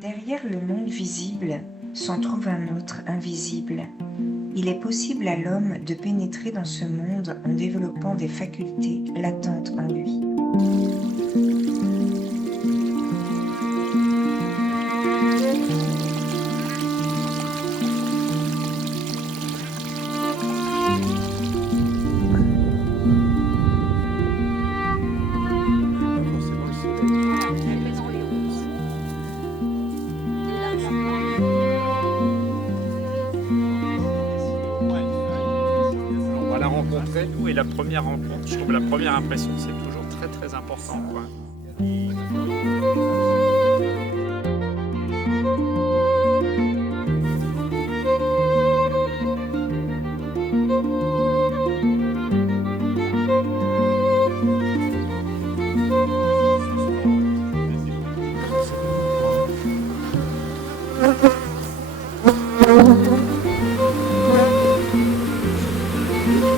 Derrière le monde visible s'en trouve un autre invisible. Il est possible à l'homme de pénétrer dans ce monde en développant des facultés latentes en lui. Nous, et la première rencontre, je trouve la première impression, c'est toujours très très important, quoi.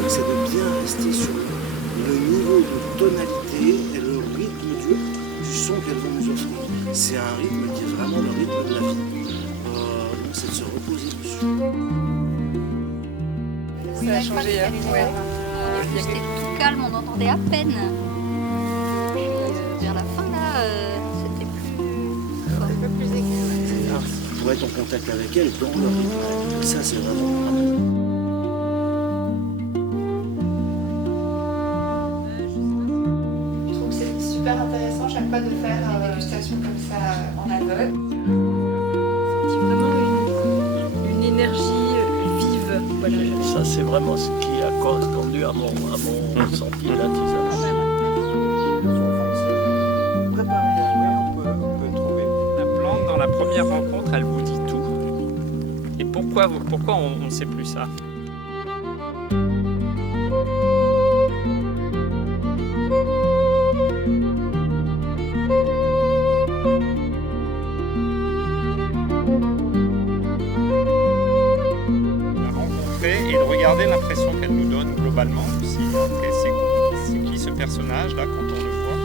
C'est de bien rester sur le niveau de tonalité et le rythme du son qu'elles vont nous offrir. C'est un rythme qui est vraiment le rythme de la vie. Donc c'est de se reposer dessus. Ça a changé hier. Ouais. C'était tout calme, on entendait à peine. Vers la fin là, c'était plus. Un peu plus aigu. Pour être en contact avec elles dans leur rythme. Et ça c'est vraiment. C'est super intéressant chaque fois de faire une dégustation comme ça en aveugle. C'est vraiment une énergie vive. Voilà, ça, c'est vraiment ce qui a correspondu à mon ressenti de la tisane. On peut trouver. La plante, dans la première rencontre, elle vous dit tout. Et pourquoi on ne sait plus ça? Et de regarder l'impression qu'elle nous donne globalement aussi. C'est qui ce personnage là quand on le voit?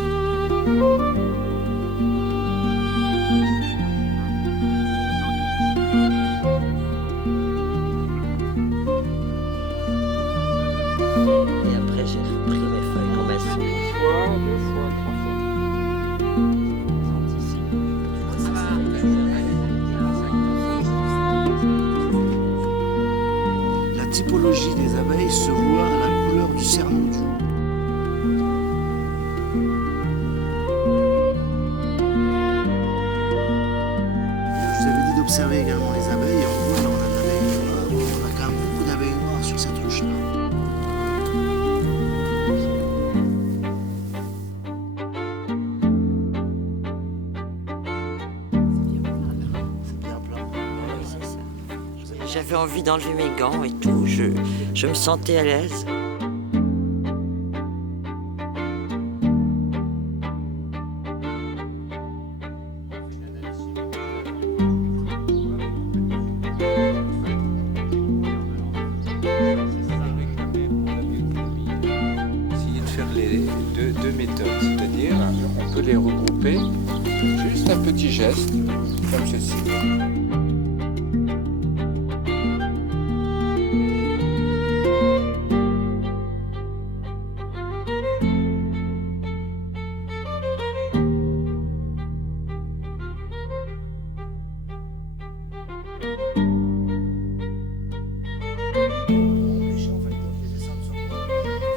Et après, j'ai repris mes feuilles comme elles sont. Une fois, deux fois, trois fois. La typologie des abeilles se voit à la couleur du cerneau du haut. Je vous avais dit d'observer également les abeilles et on voit là on a de l'abeille noire. On a quand même beaucoup d'abeilles noires sur cette ruche-là. C'est bien plat. Oui, c'est ça. J'avais envie d'enlever mes gants et tout. Je me sentais à l'aise. Essayer de faire les deux méthodes, c'est-à-dire on peut les regrouper, juste un petit geste, comme ceci.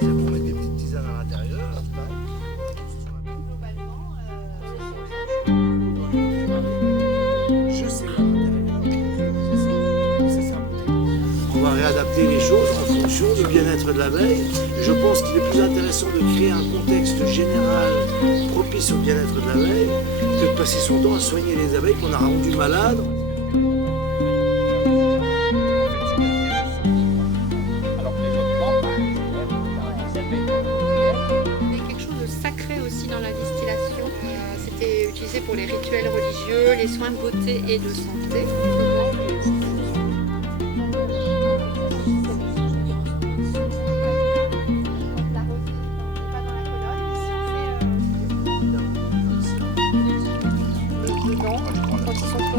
C'est pour mettre des petites tisanes à l'intérieur. Je sais à l'intérieur. On va réadapter les choses en fonction du bien-être de l'abeille. Je pense qu'il est plus intéressant de créer un contexte général propice au bien-être de l'abeille que de passer son temps à soigner les abeilles qu'on a rendues malades. Alors que les autres plantes, Il y a quelque chose de sacré aussi dans la distillation. C'était utilisé pour les rituels religieux, les soins de beauté et de santé. Dedans, quand ils sont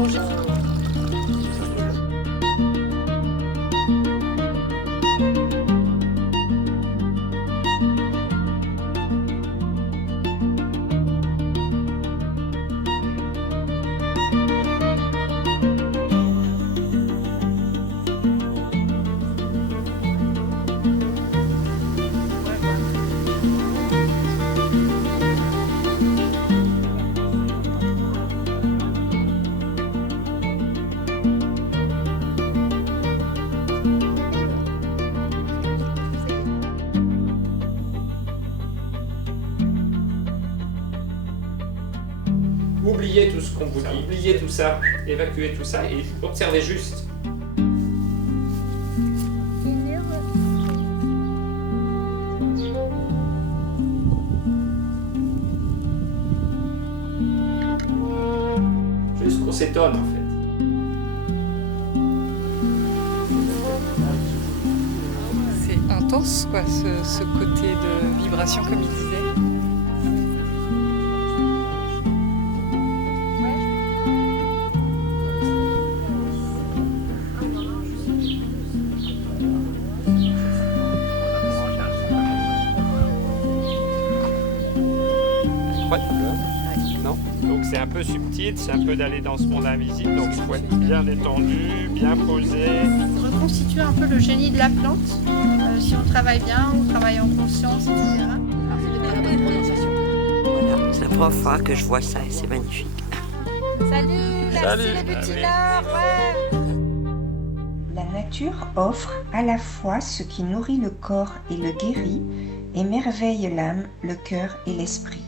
oubliez tout ce qu'on vous dit, oubliez tout ça, évacuez tout ça et observez juste. Juste qu'on s'étonne en fait. C'est intense, quoi, ce côté de vibration, comme il disait. Non. Donc c'est un peu subtil, c'est un peu d'aller dans ce monde invisible, donc il faut être bien détendu, bien posé. Reconstituer un peu le génie de la plante, si on travaille bien, on travaille en conscience, etc. Voilà, c'est la première fois que je vois ça et c'est magnifique. Salut, Salut. les petits lards, ouais. La nature offre à la fois ce qui nourrit le corps et le guérit, émerveille l'âme, le cœur et l'esprit.